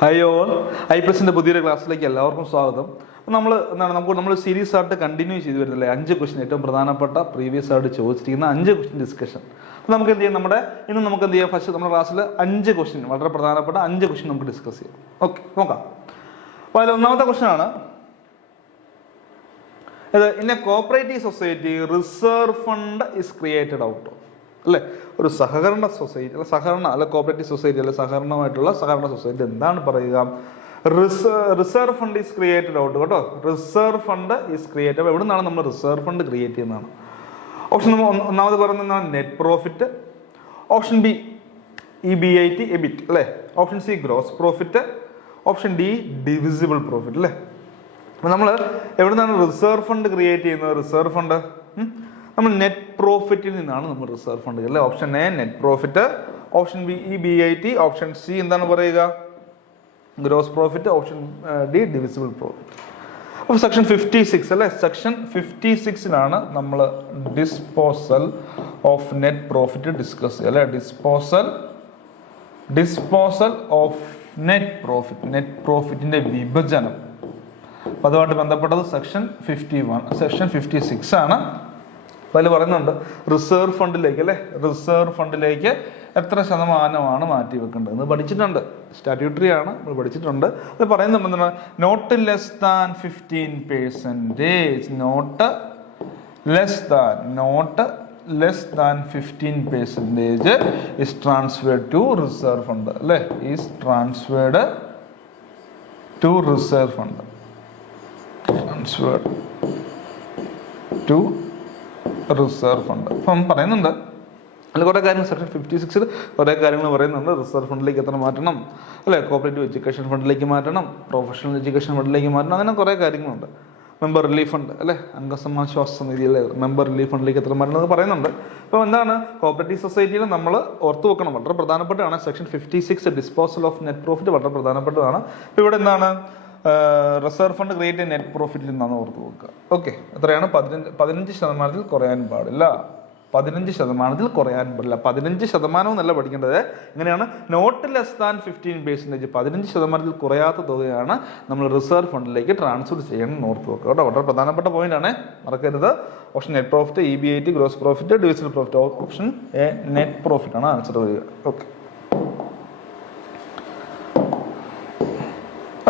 Hi all, IPLSന്റെ പുതിയൊരു ക്ലാസ്സിലേക്ക് എല്ലാവർക്കും സ്വാഗതം. നമ്മൾ സീരീസ് ആയിട്ട് കണ്ടിന്യൂ ചെയ്ത് വരുന്നില്ലേ 5 ക്വസ്റ്റ്യൻ, ഏറ്റവും പ്രധാനപ്പെട്ട പ്രീവിയസ് ആയിട്ട് ചോദിച്ചിരിക്കുന്ന 5 ക്വസ്റ്റ്യൻ ഡിസ്കഷൻ. അപ്പോൾ നമുക്ക് എന്ത് ചെയ്യാം, ഇന്ന് നമുക്ക് എന്ത് ചെയ്യാം, ഫസ്റ്റ് നമ്മുടെ ക്ലാസ്സിൽ 5 ക്വസ്റ്റ്യൻ, വളരെ പ്രധാനപ്പെട്ട 5 ക്വസ്റ്റ്യൻ നമുക്ക് ഡിസ്കസ് ചെയ്യാം. ഓക്കെ, നോക്കാം. അപ്പോൾ അതിൽ ഒന്നാമത്തെ ക്വസ്റ്റ്യൻ ആണ് in a cooperative society reserve fund is created out. അല്ലേ, ഒരു സഹകരണ സൊസൈറ്റി കോപ്പറേറ്റീവ് സൊസൈറ്റി സഹകരണ സൊസൈറ്റി എന്താണ് പറയുക? Reserve fund is created out. കേട്ടോ, റിസർവ് ഫണ്ട് ഈസ് ക്രിയേറ്റഡ്. എവിടെ നിന്നാണ് നമ്മൾ റിസർവ് ഫണ്ട് ക്രിയേറ്റ് ചെയ്യുന്നതാണ്? ഓപ്ഷൻ ഒന്നാമത് പറയുന്നത് net profit, option B EBIT EBIT അല്ലേ, option C gross profit, option D divisible profit അല്ലേ. അപ്പം നമ്മൾ എവിടെ നിന്നാണ് റിസർവ് ഫണ്ട് ക്രിയേറ്റ് ചെയ്യുന്നത്? റിസർവ് ഫണ്ട് നമ്മൾ നെറ്റ് പ്രോഫിറ്റിൽ നിന്നാണ് നമ്മൾ റിസർവ് ഫണ്ട് അല്ലേ. Option A net profit, option B EBIT, option C എന്താണ് പറയുക? Gross profit, option D divisible profit. അപ്പോൾ സെക്ഷൻ 56 അല്ലേ, സെക്ഷൻ 56ലാണ് നമ്മൾ disposal of net profit discuss ചെയ്യുക അല്ലേ. ഡിസ്പോസൽ ഓഫ് നെറ്റ് പ്രോഫിറ്റിന്റെ വിഭജനം. അപ്പോൾ അതുമായിട്ട് ബന്ധപ്പെട്ടത് സെക്ഷൻ 56 ആണ്. അപ്പോൾ അതിൽ പറയുന്നുണ്ട് റിസർവ് ഫണ്ടിലേക്ക് അല്ലേ, റിസർവ് ഫണ്ടിലേക്ക് എത്ര ശതമാനമാണ് മാറ്റി വെക്കേണ്ടത് എന്ന് പഠിച്ചിട്ടുണ്ട്. സ്റ്റാറ്റ്യൂട്ടറി ആണ്, നമ്മൾ പഠിച്ചിട്ടുണ്ട്. അത് പറയുന്നുണ്ട് not less than 15%, not less than 15% is transferred to reserve fund അല്ലേ, is transferred to reserve fund, transferred to reserve fund. അപ്പം പറയുന്നുണ്ട് അതിൽ കുറേ കാര്യങ്ങൾ സെക്ഷൻ 56 കുറേ കാര്യങ്ങൾ പറയുന്നുണ്ട്. റിസർവ് ഫണ്ടിലേക്ക് എത്ര മാറ്റണം അല്ലേ, കോപ്പറേറ്റീവ് എഡ്യൂക്കേഷൻ ഫണ്ടിലേക്ക് മാറ്റണം, പ്രൊഫഷണൽ എഡ്യൂക്കേഷൻ ഫണ്ടിലേക്ക് മാറ്റണം, അങ്ങനെ കുറേ കാര്യങ്ങളുണ്ട്. മെമ്പർ റിലീഫ് ഫണ്ട് അല്ലേ, അംഗസമാശ്വാസ നിധി അല്ലേ, മെമ്പർ റിലീഫ് ഫണ്ടിലേക്ക് എത്ര മാറ്റണം എന്നൊക്കെ പറയുന്നുണ്ട്. അപ്പോൾ എന്താണ് കോപ്പറേറ്റീവ് സൊസൈറ്റിയിൽ നമ്മൾ ഓർത്ത് വെക്കണം, വളരെ പ്രധാനപ്പെട്ടതാണ്. Section 56 disposal of net profit വളരെ പ്രധാനപ്പെട്ടതാണ്. ഇപ്പോൾ ഇവിടെ എന്താണ് റിസർവ് ഫണ്ട് ക്രിയേറ്റ് നെറ്റ് പ്രോഫിറ്റിൽ നിന്നാണ് ഓർത്ത് വെക്കുക. ഓക്കെ, എത്രയാണ്? 15% കുറയാൻ പാടില്ല. 15% എന്നല്ല പഠിക്കേണ്ടത്. എങ്ങനെയാണ്? നോട്ട് ലെസ് ദാൻ 15%, 15% കുറയാത്ത തുകയാണ് നമ്മൾ റിസർവ് ഫണ്ടിലേക്ക് ട്രാൻസ്ഫർ ചെയ്യണം ഓർത്ത് വെക്കുക. കേട്ടോ, വളരെ പ്രധാനപ്പെട്ട പോയിന്റ് ആണ്, മറക്കരുത്. Option net profit, EBIT, gross profit, divisible profit. Option A net profit ആണ് ആൻസർ വരിക. ഓക്കെ,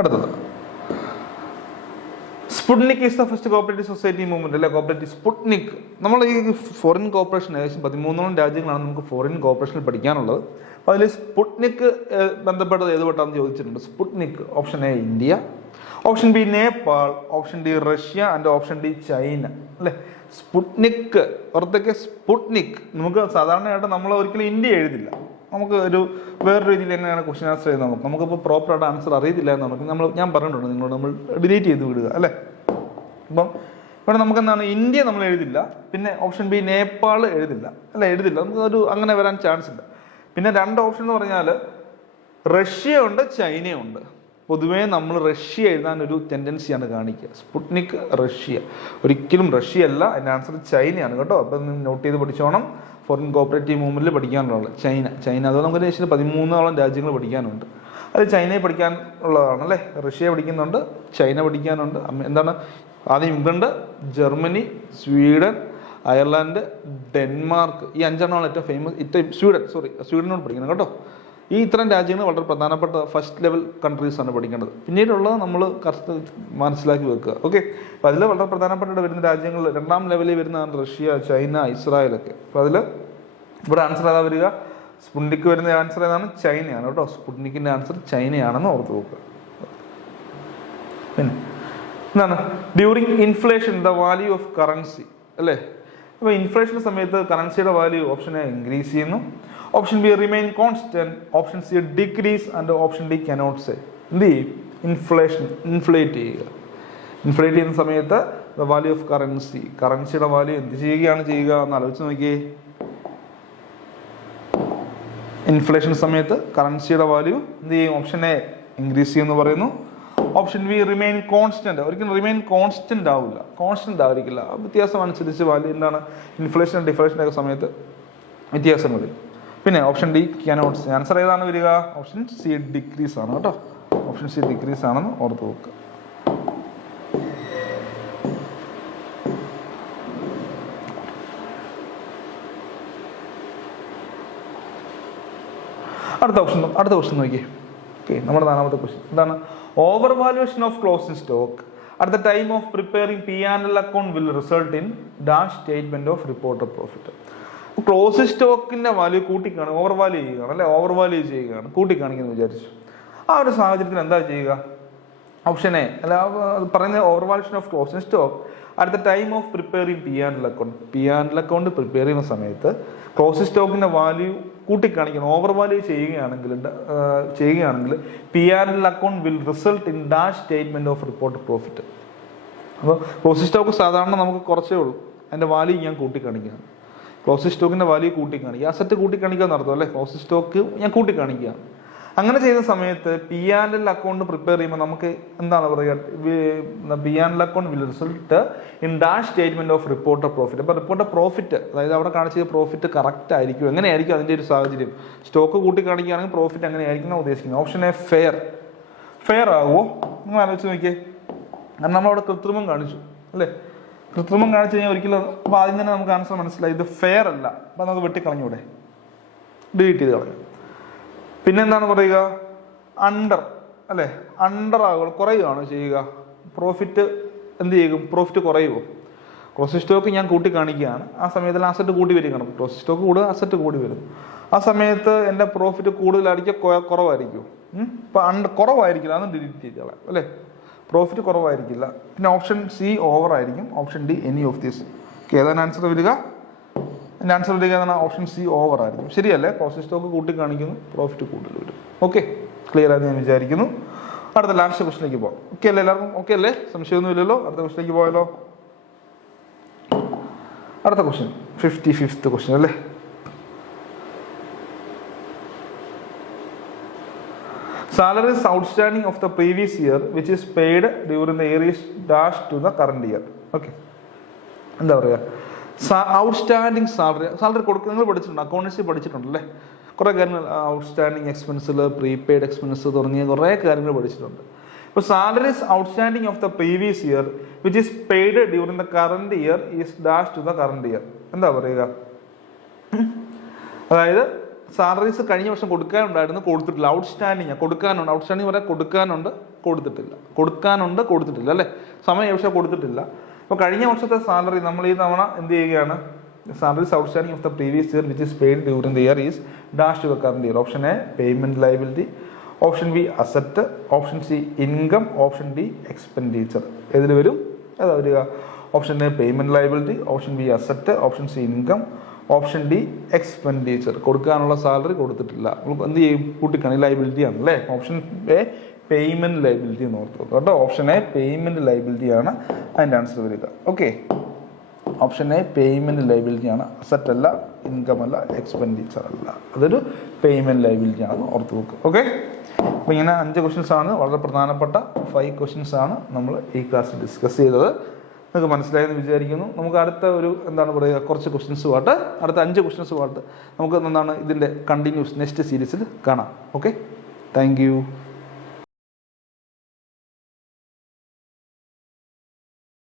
അടുത്തത് Sputnik is the first cooperative society movement അല്ലെ. കോപ്പറേറ്റീവ് സ്പുട്നിക്, നമ്മൾ ഈ ഫോറിൻ കോപ്പറേഷൻ ഏകദേശം 13 രാജ്യങ്ങളാണ് നമുക്ക് ഫോറിൻ കോപ്പറേഷനിൽ പഠിക്കാനുള്ളത്. അപ്പോൾ അതിൽ സ്പുട്നിക് ബന്ധപ്പെട്ടത് ഏത് വട്ടാന്ന് ചോദിച്ചിട്ടുണ്ട്. Sputnik option A India, option B Nepal, option D Russia and option D China അല്ലേ. സ്പുട്നിക് പുറത്തേക്ക് സ്പുട്നിക്. നമുക്ക് സാധാരണയായിട്ട് നമ്മൾ ഒരിക്കലും ഇന്ത്യ എഴുതില്ല, നമുക്ക് വേറെ രീതിയിൽ എങ്ങനെയാണ് ക്വസ്റ്റ്യൻ ആൻസർ ചെയ്യുന്നത് നമുക്കിപ്പോൾ പ്രോപ്പറായിട്ട് ആൻസർ അറിയത്തില്ല എന്ന് ഞാൻ പറഞ്ഞിട്ടുണ്ട് നിങ്ങളോട്, നമ്മൾ ഡിലീറ്റ് ചെയ്ത് വിടുക അല്ലേ. അപ്പം ഇവിടെ നമുക്ക് എന്താണ്, ഇന്ത്യ നമ്മൾ എഴുതില്ല, പിന്നെ ഓപ്ഷൻ ബി നേപ്പാൾ എഴുതില്ല നമുക്ക് അങ്ങനെ വരാൻ ചാൻസ് ഇല്ല. പിന്നെ 2 ഓപ്ഷൻ എന്ന് പറഞ്ഞാൽ റഷ്യ ഉണ്ട്, ചൈനയുണ്ട്. പൊതുവേ നമ്മൾ റഷ്യ എഴുതാൻ ഒരു ടെൻഡൻസിയാണ് കാണിക്കുക. സ്പുട്നിക് റഷ്യ, ഒരിക്കലും റഷ്യ അല്ല, അതിൻ്റെ ആൻസർ ചൈനയാണ് കേട്ടോ. അപ്പം നോട്ട് ചെയ്ത് പഠിച്ചോണം. ഫോറിൻ കോപ്പറേറ്റീവ് മൂവ്മെന്റിൽ പഠിക്കാനുള്ളത് ചൈന. അതുപോലെ നമുക്ക് ദേശീയ 13 രാജ്യങ്ങൾ പഠിക്കാനുണ്ട്. അത് ചൈനയെ പഠിക്കാനുള്ളതാണ് അല്ലേ. റഷ്യ പഠിക്കുന്നുണ്ട്, ചൈന പഠിക്കാനുണ്ട്. എന്താണ് ആദ്യം? England, Germany, Sweden, Ireland, Denmark. ഈ 5 ഏറ്റവും ഫേമസ്. സ്വീഡനോട് പഠിക്കണം കേട്ടോ. ഈ ഇത്തരം രാജ്യങ്ങൾ വളരെ പ്രധാനപ്പെട്ട ഫസ്റ്റ് ലെവൽ കൺട്രീസ് ആണ് പഠിക്കേണ്ടത്. പിന്നീടുള്ളത് നമ്മൾ കറക്റ്റ് മനസ്സിലാക്കി വെക്കുക. ഓക്കെ, അപ്പോൾ അതിൽ വളരെ പ്രധാനപ്പെട്ട വരുന്ന രാജ്യങ്ങൾ 2ാം ലെവലിൽ വരുന്നതാണ് റഷ്യ, ചൈന, ഇസ്രായേലൊക്കെ. അപ്പോൾ അതിൽ ഇവിടെ ആൻസർ ഏതാ വരിക? സ്പുട്നിക് വരുന്ന ആൻസർ ഏതാണ്? ചൈനയാണ് കേട്ടോ. സ്പുട്നിക്കിൻ്റെ ആൻസർ ചൈനയാണെന്ന് ഓർത്ത് വെക്കുക. പിന്നെ എന്താണ്? During inflation the value of currency അല്ലേ. അപ്പോൾ ഇൻഫ്ലേഷൻ സമയത്ത് കറൻസിയുടെ വാല്യൂ ഓപ്ഷൻ എ ഇൻക്രീസ് ചെയ്യുന്നു, option B remain constant, option C decrease and option D cannot say. എന്ത് ചെയ്യും? ഇൻഫ്ലേറ്റ് ചെയ്യുന്ന സമയത്ത് ദ വാല്യൂ ഓഫ് കറൻസിയുടെ വാല്യൂ എന്ത് ചെയ്യുക എന്ന് ആലോചിച്ച് നോക്കിയേ. ഇൻഫ്ലേഷൻ സമയത്ത് കറൻസിയുടെ വാല്യൂ എന്ത് ചെയ്യും? ഓപ്ഷൻ എ ഇൻക്രീസ് ചെയ്യുമെന്ന് പറയുന്നു, ഓപ്ഷൻ ബി റിമെയിൻ കോൺസ്റ്റന്റ്. ഒരിക്കലും റിമെയിൻ കോൺസ്റ്റന്റ് ആയിരിക്കില്ല. വ്യത്യാസം അനുസരിച്ച് വാല്യൂ എന്താണ്, ഇൻഫ്ലേഷൻ ഡിഫ്ലേഷൻ ഒക്കെ സമയത്ത് വ്യത്യാസം വരും. പിന്നെ ഓപ്ഷൻ ഡി ക്യാനോട്ട്സ്. ആൻസർ ഏതാണ് വരിക? ഓപ്ഷൻ സി ഡിക്രീസ് ആണ് കേട്ടോ. ഓപ്ഷൻ സി ഡിക്രീസ് ആണെന്ന് ഓർത്ത് വെക്കുക. അടുത്ത ക്വസ്റ്റൻ നോക്കിയേ. ഓക്കെ, നമ്മുടെ 4ാമത്തെ ക്വസ്റ്റ്യൻ എന്താണ്? Over valuation of closing stock at the time of preparing P&L account will result in dash statement of reported profit. Closing സ്റ്റോക്കിന്റെ വാല്യൂ കൂട്ടിക്കാണ്, ഓവർ വാല്യൂ ചെയ്യുകയാണ് അല്ലെ, ഓവർ വാല്യൂ ചെയ്യുകയാണ്, കൂട്ടിക്കാണിക്കുന്നു വിചാരിച്ചു. ആ ഒരു സാഹചര്യത്തിൽ എന്താ ചെയ്യുക? ഓപ്ഷൻ എ അല്ല, പറയുന്നത് over valuation of closing stock at the time of preparing P&L account prepare ചെയ്യുന്ന സമയത്ത് ക്ലോസിംഗ് സ്റ്റോക്കിന്റെ വാല്യൂ കൂട്ടിക്കാണിക്കണം, ഓവർ വാല്യൂ ചെയ്യുകയാണെങ്കിൽ P&L account will result in dash statement of reported profit. അപ്പോൾ ക്ലോസിംഗ് സ്റ്റോക്ക് സാധാരണ നമുക്ക് കുറച്ചേ ഉള്ളൂ, അതിന്റെ വാല്യൂ ഞാൻ കൂട്ടിക്കാണിക്കുകയാണ്. ക്ലോസിംഗ് സ്റ്റോക്കിന്റെ വാല്യൂ കൂട്ടിക്കാണിക്കുക, അസറ്റ് കൂട്ടിക്കാണിക്കുക എന്നർത്ഥം അല്ലേ. ക്ലോസിംഗ് സ്റ്റോക്ക് ഞാൻ കൂട്ടിക്കാണിക്കുകയാണ്. അങ്ങനെ ചെയ്യുന്ന സമയത്ത് P&L അക്കൗണ്ട് പ്രിപ്പയർ ചെയ്യുമ്പോൾ നമുക്ക് എന്താണ് പറയുക? P&L account will result in dash statement of reported profit. അപ്പോൾ റിപ്പോർട്ടഡ് പ്രോഫിറ്റ്, അതായത് അവിടെ കാണിച്ച പ്രോഫിറ്റ് കറക്റ്റ് ആയിരിക്കും. എങ്ങനെയായിരിക്കും അതിന്റെ ഒരു സാഹചര്യം? സ്റ്റോക്ക് കൂട്ടി കാണിക്കുകയാണെങ്കിൽ പ്രോഫിറ്റ് എങ്ങനെയായിരിക്കും എന്നാണ് ഉദ്ദേശിക്കുന്നത്. ഓപ്ഷൻ എ ഫെയർ ആകുമോ? നിങ്ങൾ ആലോചിച്ച് നോക്കിയേ. കാരണം നമ്മളവിടെ കൃത്രിമം കാണിച്ചു അല്ലേ. കൃത്രിമം കാണിച്ചു കഴിഞ്ഞാൽ ഒരിക്കലും, അപ്പോൾ ആദ്യം തന്നെ നമുക്ക് ആൻസർ മനസ്സിലായി ഇത് ഫെയർ അല്ല. അപ്പം നമുക്ക് വെട്ടിക്കളഞ്ഞൂടെ, ഡിലീറ്റ് ചെയ്ത് കളയാം. പിന്നെ എന്താണ് പറയുക? അണ്ടർ അല്ലേ, അണ്ടർ ആകുക, കുറയുകയാണ് ചെയ്യുക. പ്രോഫിറ്റ് എന്ത് ചെയ്യും? പ്രോഫിറ്റ് കുറയുമോ? ക്ലോസിംഗ് സ്റ്റോക്ക് ഞാൻ കൂട്ടി കാണിക്കുകയാണ്, ആ സമയത്തിൽ അസറ്റ് കൂടി വരികയാണ്. ക്ലോസിംഗ് സ്റ്റോക്ക് കൂടുക, അസറ്റ് കൂടി വരും. ആ സമയത്ത് എൻ്റെ പ്രോഫിറ്റ് കൂടുതലായിരിക്കും കുറവായിരിക്കും? ഇപ്പം കുറവായിരിക്കില്ല, അതൊന്നും ഡിലീറ്റ് ചെയ്ത് കളയാം അല്ലേ. പ്രോഫിറ്റ് കുറവായിരിക്കില്ല. പിന്നെ ഓപ്ഷൻ സി ഓവർ ആയിരിക്കും, option D any of these. ഏതാണ് ആൻസർ വരിക? എൻ്റെ ആൻസർ വരിക എന്നാണ് ഓപ്ഷൻ സി ഓവർ ആയിരിക്കും. ശരിയല്ലേ? ക്ലോസിംഗ് സ്റ്റോക്ക് കൂട്ടി കാണിക്കുന്നു, പ്രോഫിറ്റ് കൂടുതൽ വരും. ഓക്കെ, ക്ലിയർ ആണെന്ന് ഞാൻ വിചാരിക്കുന്നു. അടുത്ത ലാസ്റ്റ് ക്വസ്റ്റിലേക്ക് പോകാം. ഓക്കെ അല്ലേ? എല്ലാവർക്കും ഓക്കെ അല്ലേ? സംശയമൊന്നുമില്ലല്ലോ? അടുത്ത ക്വസ്റ്റിലേക്ക് പോയാലോ? അടുത്ത ക്വസ്റ്റ്യൻ 55th ക്വസ്റ്റ്യൻ അല്ലേ. Salaries outstanding of the previous year which is paid during the year is dash to the current year. Okay, എന്താ പറയുക? ഔട്ട്സ്റ്റാൻഡിങ് സാലറി കൊടുക്കുക. നിങ്ങൾ പഠിച്ചിട്ടുണ്ട്, അക്കൗണ്ടൻസി പഠിച്ചിട്ടുണ്ടല്ലേ. കുറേ കാര്യങ്ങൾ, ഔട്ട്സ്റ്റാൻഡിങ് എക്സ്പെൻസുകൾ, പ്രീപെയ്ഡ് എക്സ്പെൻസ് തുടങ്ങിയ കുറേ കാര്യങ്ങൾ പഠിച്ചിട്ടുണ്ട്. ഇപ്പോൾ salaries outstanding of the previous year which is paid during the current year is dash to the current year. എന്താ പറയുക? അതായത് സാലറീസ് കഴിഞ്ഞ വർഷം കൊടുക്കാനുണ്ടായിരുന്നു, കൊടുത്തിട്ടില്ല. ഔട്ട്സ്റ്റാൻഡിങ് കൊടുക്കാനുണ്ട്, ഔട്ട്സ്റ്റാൻഡിങ് പറയാൻ കൊടുക്കാനുണ്ട്, കൊടുത്തിട്ടില്ല അല്ലേ. സമയം പക്ഷേ കൊടുത്തിട്ടില്ല. അപ്പോൾ കഴിഞ്ഞ വർഷത്തെ സാലറി നമ്മൾ ഈ തവണ എന്ത് ചെയ്യുകയാണ്? Salaries outstanding of the previous year which is paid during the year is dash to the current year. Option A payment liability, option B asset, option C income, option D expenditure. ഏതിൽ വരും? ഏതാ വരിക? Option A payment liability, option B asset, option C income, option D expenditure. കൊടുക്കാനുള്ള salary കൊടുത്തിട്ടില്ല, എന്ത് ചെയ്യും? കൂട്ടിക്കാണ്, liability ആണ് അല്ലേ. ഓപ്ഷൻ എ പേയ്മെന്റ് ലയബിലിറ്റി എന്ന് ഓർത്ത് കേട്ടോ. ഓപ്ഷൻ എ പേയ്മെന്റ് ലയബിലിറ്റി ആണ് അതിൻ്റെ ആൻസർ വരിക. Okay, option A payment liability ആണ്, അസറ്റ് അല്ല, ഇൻകം അല്ല, എക്സ്പെൻഡിച്ചർ അല്ല. അതൊരു പേയ്മെന്റ് ലയബിലിറ്റി ആണെന്ന് ഓർത്ത് വെക്കുക. ഓക്കെ, അപ്പോൾ ഇങ്ങനെ 5 ക്വസ്റ്റ്യൻസ് ആണ്, വളരെ പ്രധാനപ്പെട്ട 5 ക്വസ്റ്റ്യൻസ് ആണ് നമ്മൾ ഈ ക്ലാസ്സിൽ ഡിസ്കസ് ചെയ്തത്. നിങ്ങൾക്ക് മനസ്സിലായെന്ന് വിചാരിക്കുന്നു. നമുക്ക് അടുത്ത ഒരു എന്താണ് പറയുക, കുറച്ച് ക്വസ്റ്റ്യൻസ് പാട്ട്, അടുത്ത 5 ക്വസ്റ്റ്യൻസ് പാട്ട് നമുക്ക് എന്താണ് ഇതിൻ്റെ കണ്ടിന്യൂസ് നെക്സ്റ്റ് സീരീസിൽ കാണാം. Okay, thank you.